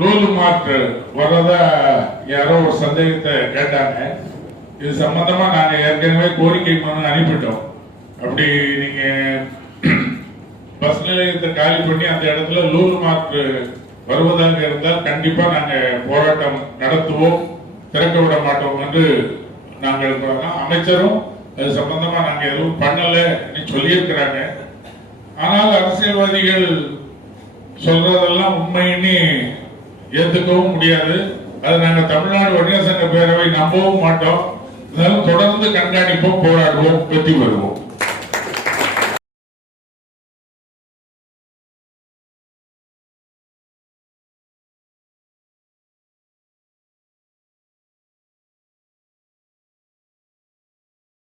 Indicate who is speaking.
Speaker 1: லூலு மாற்று வர்றதா யாரோ ஒரு சந்தேகத்தை கேட்டாங்க. இது சம்பந்தமா நாங்க ஏற்கனவே கோரிக்கை மனு அனுப்பிட்டோம். அப்படி நீங்க பஸ் நிலையத்தை காலி பண்ணி அந்த இடத்துல லூலு மாற்று வருவதாக இருந்தால் கண்டிப்பா நாங்க போராட்டம் நடத்துவோம். திறக்க விட மாட்டோம் என்று நாங்கள் அமைச்சரும் அது சம்பந்தமா நாங்க எதுவும் பண்ணலன்னு சொல்லியிருக்கிறாங்க. ஆனால் அரசியல்வாதிகள் சொல்றதெல்லாம் உண்மைன்னு ஏத்துக்கவும் முடியாது. அது நாங்க தமிழ்நாடு வணிகர் சங்க பேரவை நம்பவும் மாட்டோம். இருந்தாலும் தொடர்ந்து கண்காணிப்போம் போராடுவோம் வெற்றி பெறுவோம்.